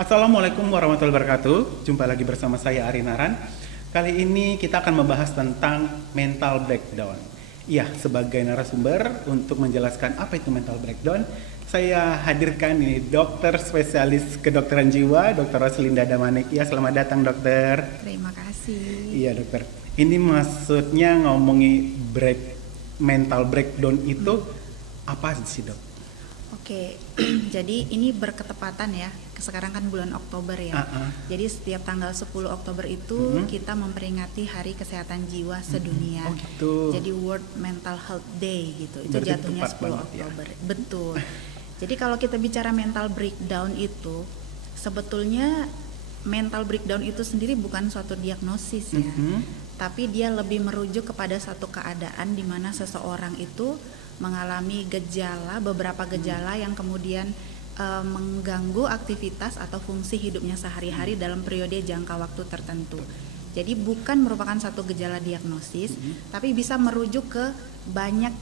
Assalamualaikum warahmatullahi wabarakatuh. Jumpa lagi bersama saya Arinaran. Kali ini kita akan membahas tentang mental breakdown. Iya, sebagai narasumber untuk menjelaskan apa itu mental breakdown, saya hadirkan ini dokter spesialis kedokteran jiwa, Dr. Roslinda Damanik. Ya, selamat datang dokter. Terima kasih. Iya dokter. Ini maksudnya ngomongi mental breakdown itu apa sih dok? Oke, jadi ini berketepatan ya. Sekarang kan bulan Oktober ya. Jadi setiap tanggal 10 Oktober itu kita memperingati Hari Kesehatan Jiwa Sedunia. Oh gitu. Jadi World Mental Health Day gitu. Itu Berarti jatuhnya 10 Oktober. Ya. Betul. Jadi kalau kita bicara mental breakdown itu, sebetulnya mental breakdown itu sendiri bukan suatu diagnosis ya. Tapi dia lebih merujuk kepada satu keadaan di mana seseorang itu mengalami beberapa gejala yang kemudian mengganggu aktivitas atau fungsi hidupnya sehari-hari dalam periode jangka waktu tertentu. Jadi bukan merupakan satu gejala diagnosis, tapi bisa merujuk ke banyak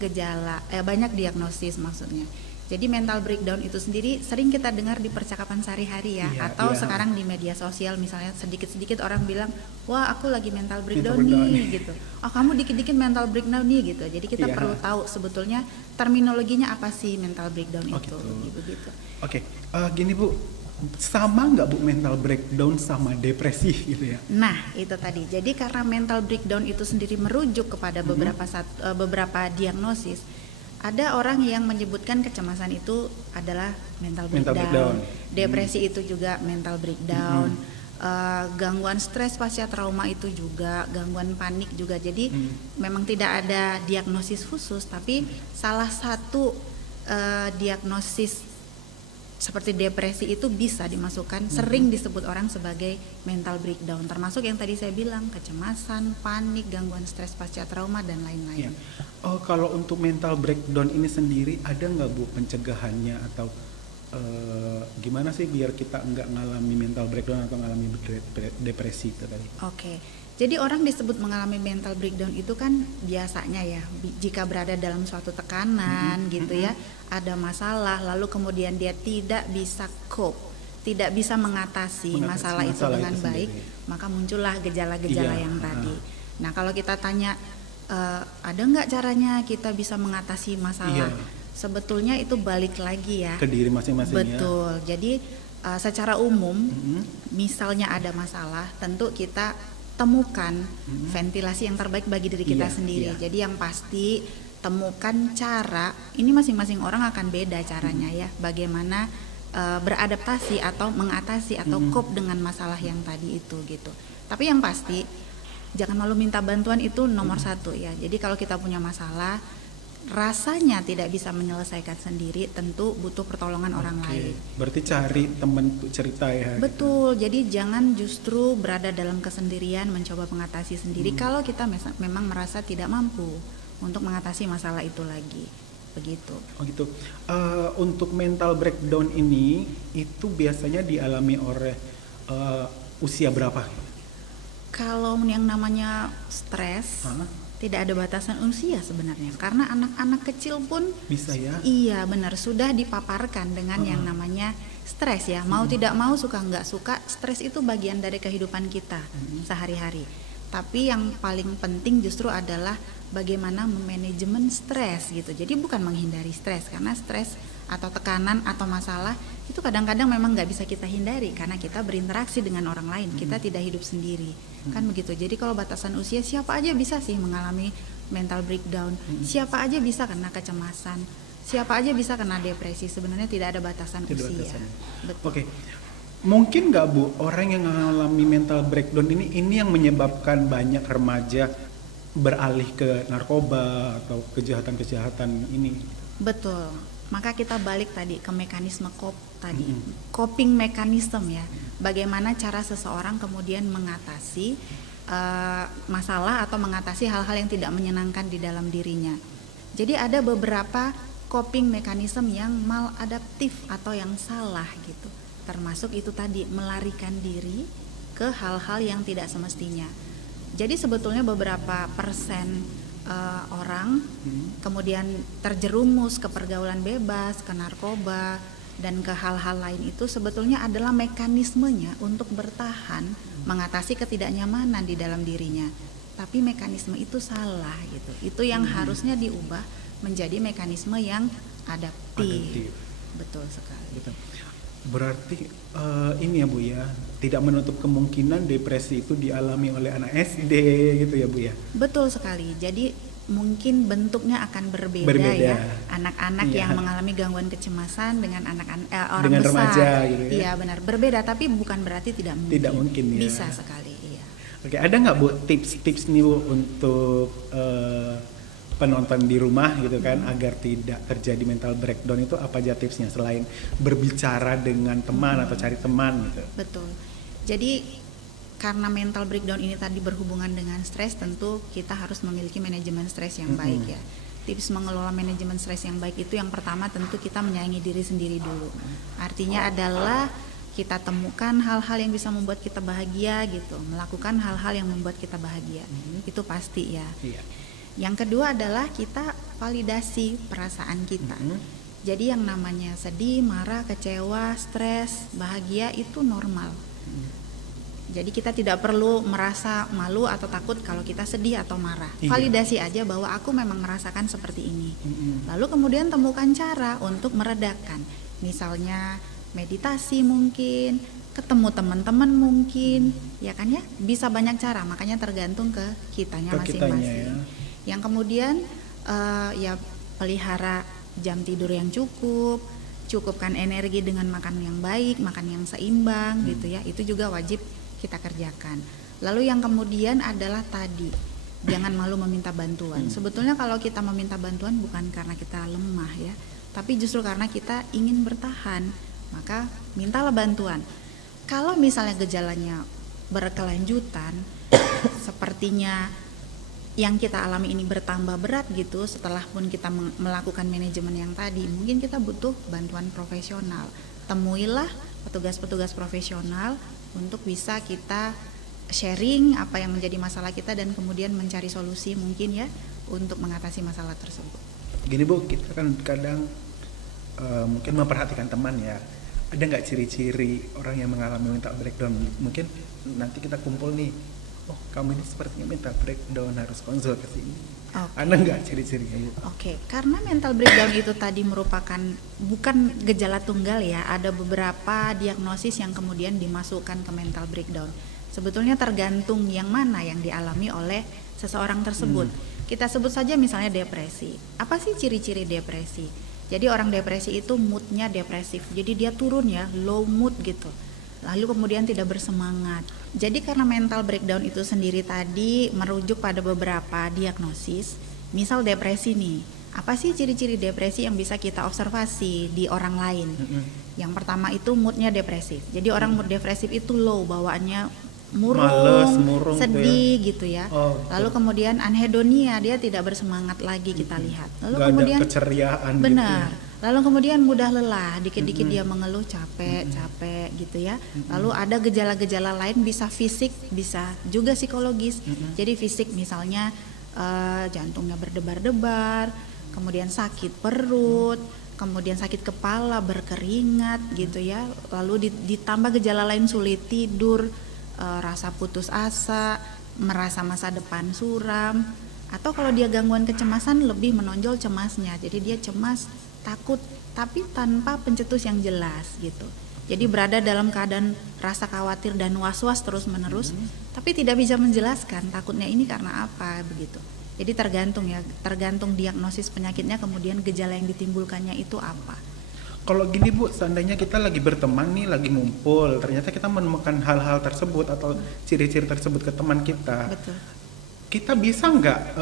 diagnosis maksudnya. Jadi mental breakdown itu sendiri sering kita dengar di percakapan sehari-hari ya, atau sekarang di media sosial misalnya sedikit-sedikit orang bilang, wah aku lagi mental breakdown nih gitu. Oh kamu dikit-dikit mental breakdown nih gitu. Jadi kita perlu tahu sebetulnya terminologinya apa sih mental breakdown itu. Gitu. Oke, gini Bu, sama nggak Bu mental breakdown sama depresi gitu ya? Nah itu tadi. Jadi karena mental breakdown itu sendiri merujuk kepada beberapa diagnosis. Ada orang yang menyebutkan kecemasan itu adalah mental breakdown. Depresi itu juga mental breakdown. Gangguan stres pasca trauma itu juga, gangguan panik juga. Jadi memang tidak ada diagnosis khusus, tapi salah satu diagnosis seperti depresi itu bisa dimasukkan, sering disebut orang sebagai mental breakdown, termasuk yang tadi saya bilang, kecemasan, panik, gangguan stres pasca trauma dan lain-lain. Oh, kalau untuk mental breakdown ini sendiri ada nggak Bu pencegahannya atau gimana sih biar kita nggak ngalami mental breakdown atau ngalami depresi itu tadi? Oke. Jadi orang disebut mengalami mental breakdown itu kan biasanya ya jika berada dalam suatu tekanan gitu ya, ada masalah lalu kemudian dia tidak bisa cope, tidak bisa mengatasi masalah itu dengan baik, maka muncullah gejala-gejala yang tadi. Nah kalau kita tanya ada nggak caranya kita bisa mengatasi masalah? Sebetulnya itu balik lagi ya ke diri masing-masing. Betul. Jadi secara umum misalnya ada masalah, tentu kita temukan ventilasi yang terbaik bagi diri kita sendiri. Jadi yang pasti temukan cara, ini masing-masing orang akan beda caranya ya, bagaimana beradaptasi atau mengatasi atau cope dengan masalah yang tadi itu gitu. Tapi yang pasti jangan malu minta bantuan, itu nomor satu ya. Jadi kalau kita punya masalah rasanya tidak bisa menyelesaikan sendiri, tentu butuh pertolongan orang lain. Berarti cari teman untuk cerita ya. Betul. Jadi jangan justru berada dalam kesendirian mencoba mengatasi sendiri kalau kita memang merasa tidak mampu untuk mengatasi masalah itu lagi. Begitu. Oh gitu. Untuk mental breakdown ini itu biasanya dialami oleh usia berapa? Kalau yang namanya stres tidak ada batasan usia sebenarnya, karena anak-anak kecil pun bisa ya. Iya benar, sudah dipaparkan dengan yang namanya stres ya. Mau tidak mau, suka nggak suka, stres itu bagian dari kehidupan kita sehari-hari. Tapi yang paling penting justru adalah bagaimana memanajemen stres gitu. Jadi bukan menghindari stres, karena stres atau tekanan atau masalah itu kadang-kadang memang nggak bisa kita hindari karena kita berinteraksi dengan orang lain, kita tidak hidup sendiri, kan begitu. Jadi kalau batasan usia, siapa aja bisa sih mengalami mental breakdown, siapa aja bisa kena kecemasan, siapa aja bisa kena depresi. Sebenarnya tidak ada batasan usia. Betul. Oke. Mungkin nggak Bu, orang yang mengalami mental breakdown ini yang menyebabkan banyak remaja beralih ke narkoba atau kejahatan-kejahatan ini? Betul. Maka kita balik tadi ke mekanisme coping mechanism ya. Bagaimana cara seseorang kemudian mengatasi masalah atau mengatasi hal-hal yang tidak menyenangkan di dalam dirinya. Jadi ada beberapa coping mechanism yang maladaptif atau yang salah gitu. Termasuk itu tadi, melarikan diri ke hal-hal yang tidak semestinya. Jadi sebetulnya beberapa persen orang, kemudian terjerumus ke pergaulan bebas, ke narkoba, dan ke hal-hal lain itu sebetulnya adalah mekanismenya untuk bertahan, mengatasi ketidaknyamanan di dalam dirinya. Tapi mekanisme itu salah gitu. Itu yang harusnya diubah menjadi mekanisme yang adaptif. Betul sekali. Gitu. Berarti ini ya Bu ya, tidak menutup kemungkinan depresi itu dialami oleh anak SD gitu ya Bu ya. Betul sekali. Jadi mungkin bentuknya akan berbeda. Ya. Anak-anak yang mengalami gangguan kecemasan dengan orang dengan besar. Remaja gitu ya. Iya benar, berbeda tapi bukan berarti tidak mungkin. Tidak mungkin ya. Bisa sekali, iya. Oke, ada nggak Bu tips-tips nih Bu untuk penonton di rumah gitu kan agar tidak terjadi mental breakdown, itu apa aja tipsnya selain berbicara dengan teman atau cari teman gitu? Betul. Jadi karena mental breakdown ini tadi berhubungan dengan stres, tentu kita harus memiliki manajemen stres yang baik ya. Tips mengelola manajemen stres yang baik itu yang pertama tentu kita menyayangi diri sendiri dulu. Artinya adalah kita temukan hal-hal yang bisa membuat kita bahagia gitu, melakukan hal-hal yang membuat kita bahagia. Itu pasti ya. Iya. Yang kedua adalah kita validasi perasaan kita. Jadi yang namanya sedih, marah, kecewa, stres, bahagia itu normal. Jadi kita tidak perlu merasa malu atau takut kalau kita sedih atau marah. Validasi aja bahwa aku memang merasakan seperti ini. Lalu kemudian temukan cara untuk meredakan. Misalnya meditasi mungkin, ketemu teman-teman mungkin, ya kan ya, bisa banyak cara. Makanya tergantung ke kitanya masing-masing. Yang kemudian ya pelihara jam tidur yang cukup, cukupkan energi dengan makan yang baik, makan yang seimbang gitu ya. Itu juga wajib kita kerjakan. Lalu yang kemudian adalah tadi, jangan malu meminta bantuan. Sebetulnya kalau kita meminta bantuan bukan karena kita lemah ya, tapi justru karena kita ingin bertahan. Maka mintalah bantuan. Kalau misalnya gejalanya berkelanjutan, sepertinya yang kita alami ini bertambah berat gitu, setelah pun kita melakukan manajemen yang tadi, mungkin kita butuh bantuan profesional. Temuilah petugas-petugas profesional untuk bisa kita sharing apa yang menjadi masalah kita dan kemudian mencari solusi mungkin ya untuk mengatasi masalah tersebut. Gini Bu, kita kan kadang mungkin memperhatikan teman ya. Ada nggak ciri-ciri orang yang mengalami mental breakdown? Mungkin nanti kita kumpul nih, oh kamu ini sepertinya mental breakdown, harus konsul ke sini. Ada nggak ciri-cirinya Bu? Oke, karena mental breakdown itu tadi merupakan bukan gejala tunggal ya, ada beberapa diagnosis yang kemudian dimasukkan ke mental breakdown. Sebetulnya tergantung yang mana yang dialami oleh seseorang tersebut. Kita sebut saja misalnya depresi. Apa sih ciri-ciri depresi? Jadi orang depresi itu moodnya depresif, jadi dia turun ya, low mood gitu. Lalu kemudian tidak bersemangat. Jadi karena mental breakdown itu sendiri tadi merujuk pada beberapa diagnosis. Misal depresi nih, apa sih ciri-ciri depresi yang bisa kita observasi di orang lain? Yang pertama itu moodnya depresif. Jadi orang mood depresif itu low, bawaannya murung, sedih gitu ya. Lalu kemudian anhedonia, dia tidak bersemangat lagi kita lihat. Lalu gak kemudian ada keceriaan benar. Gitu ya. Lalu kemudian mudah lelah, dikit-dikit dia mengeluh capek gitu ya. Lalu ada gejala-gejala lain, bisa fisik, bisa juga psikologis. Jadi fisik misalnya jantungnya berdebar-debar, kemudian sakit perut, kemudian sakit kepala, berkeringat gitu ya. Lalu ditambah gejala lain, sulit tidur, rasa putus asa, merasa masa depan suram, atau kalau dia gangguan kecemasan lebih menonjol cemasnya. Jadi dia cemas, takut, tapi tanpa pencetus yang jelas gitu. Jadi berada dalam keadaan rasa khawatir dan was-was terus-menerus, tapi tidak bisa menjelaskan takutnya ini karena apa begitu. Jadi tergantung diagnosis penyakitnya, kemudian gejala yang ditimbulkannya itu apa. Kalau gini Bu, seandainya kita lagi berteman nih, lagi ngumpul, ternyata kita menemukan hal-hal tersebut atau ciri-ciri tersebut ke teman kita. Betul. Kita bisa nggak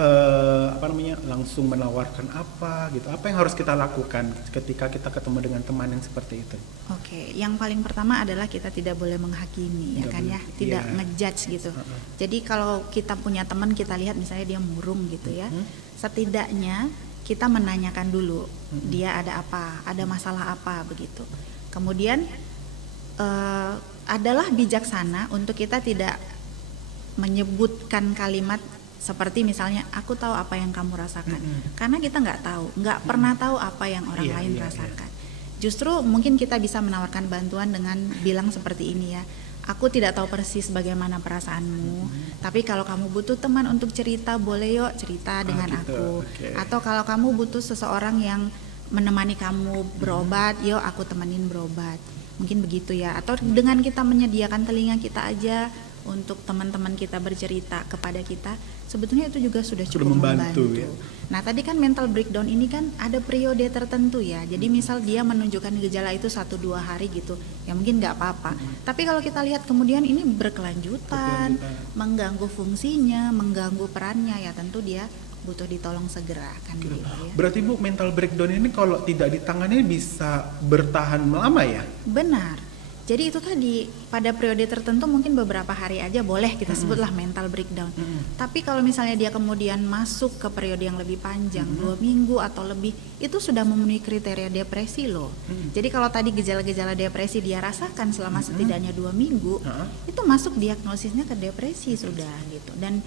langsung menawarkan apa gitu? Apa yang harus kita lakukan ketika kita ketemu dengan teman yang seperti itu? Oke, yang paling pertama adalah kita tidak boleh menghakimi, ya kan ya, tidak ngejudge gitu. Jadi kalau kita punya teman, kita lihat misalnya dia murung gitu ya, setidaknya kita menanyakan dulu dia ada apa, ada masalah apa begitu. Kemudian adalah bijaksana untuk kita tidak menyebutkan kalimat Seperti misalnya, aku tahu apa yang kamu rasakan. Karena kita nggak pernah tahu apa yang orang lain rasakan. Justru mungkin kita bisa menawarkan bantuan dengan bilang seperti ini ya. Aku tidak tahu persis bagaimana perasaanmu, tapi kalau kamu butuh teman untuk cerita, boleh yuk cerita dengan aku. Atau kalau kamu butuh seseorang yang menemani kamu berobat, yuk aku temenin berobat. Mungkin begitu ya. Atau dengan kita menyediakan telinga kita aja untuk teman-teman kita bercerita kepada kita, sebetulnya itu juga sudah cukup membantu. Ya. Nah tadi kan mental breakdown ini kan ada periode tertentu ya. Jadi misal dia menunjukkan gejala itu 1-2 hari gitu, ya mungkin nggak apa-apa. Tapi kalau kita lihat kemudian ini berkelanjutan, mengganggu fungsinya, mengganggu perannya, ya tentu dia butuh ditolong segera kan gitu ya. Berarti Bu, mental breakdown ini kalau tidak ditangani bisa bertahan lama ya? Benar. Jadi itu tadi pada periode tertentu mungkin beberapa hari aja boleh kita sebutlah mental breakdown. Tapi kalau misalnya dia kemudian masuk ke periode yang lebih panjang, 2 minggu atau lebih, itu sudah memenuhi kriteria depresi loh. Jadi kalau tadi gejala-gejala depresi dia rasakan selama setidaknya 2 minggu, itu masuk diagnosisnya ke depresi sudah gitu. Dan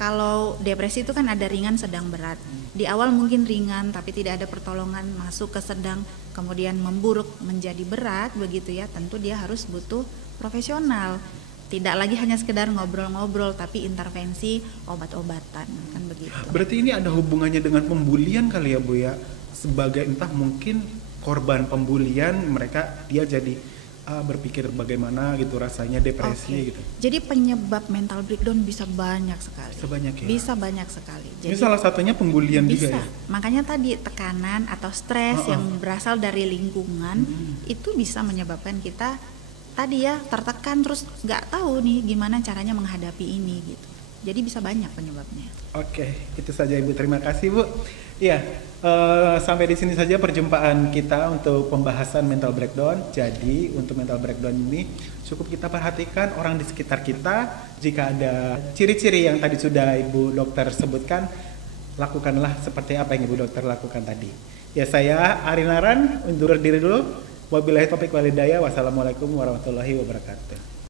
kalau depresi itu kan ada ringan, sedang, berat. Di awal mungkin ringan tapi tidak ada pertolongan, masuk ke sedang, kemudian memburuk menjadi berat begitu ya. Tentu dia harus butuh profesional. Tidak lagi hanya sekedar ngobrol-ngobrol tapi intervensi obat-obatan kan begitu. Berarti ini ada hubungannya dengan pembulian kali ya Bu ya. Sebagai entah mungkin korban pembulian dia jadi berpikir bagaimana gitu rasanya depresi gitu. Jadi penyebab mental breakdown bisa banyak sekali. Sebanyak ya? Bisa banyak sekali. Jadi, ini salah satunya pembulian juga ya? Makanya tadi tekanan atau stres yang berasal dari lingkungan itu bisa menyebabkan kita tadi ya tertekan terus nggak tahu nih gimana caranya menghadapi ini gitu. Jadi bisa banyak penyebabnya. Oke, itu saja Ibu. Terima kasih Bu. Iya, sampai di sini saja perjumpaan kita untuk pembahasan mental breakdown. Jadi untuk mental breakdown ini cukup kita perhatikan orang di sekitar kita. Jika ada ciri-ciri yang tadi sudah Ibu Dokter sebutkan, lakukanlah seperti apa yang Ibu Dokter lakukan tadi. Ya, saya Arinaran undur diri dulu. Wabillahi taufiq walhidayah. Wassalamualaikum warahmatullahi wabarakatuh.